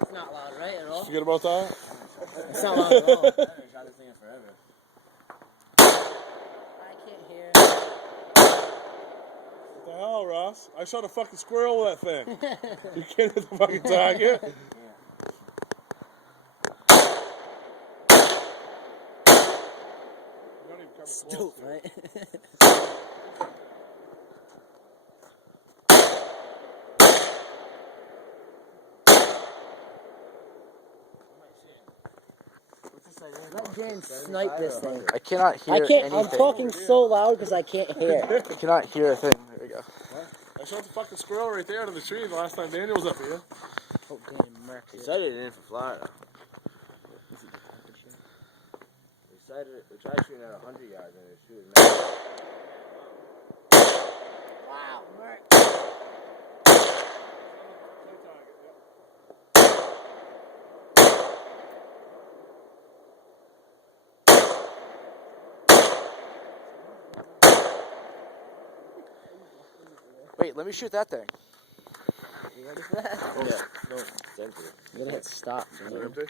It's not loud, right, at all? Forget about that. It's not loud at all. I haven't shot this thing in forever. I can't hear. What the hell, Ross? I shot a fucking squirrel with that thing. You can't hit the fucking target. Yeah. You're not even coming Still, close, dude. right? Let James snipe this thing. I cannot hear anything. I'm talking so loud because I can't hear. I cannot hear a thing. There we go. I shot the fucking squirrel right there out of the tree the last time Daniel was up here. Oh, damn, Mark. We sighted it in for Florida. We tried shooting at 100 yards and it was shooting at... Wow, Mark. Wait, let me shoot that thing. You ready for that? Yeah. No, it's empty. You gotta hit stop. Is it empty?